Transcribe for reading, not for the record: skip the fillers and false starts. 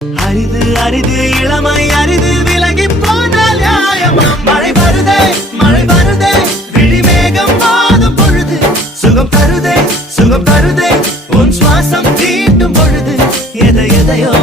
அரிது அரிது இளமை அரிது விலகி போனால் நியாயமா? மழை வருதே விழிமேகம் வாதும் பொழுது சுகம் தருதே உன் சுவாசம் தீட்டும் பொழுது எதையோ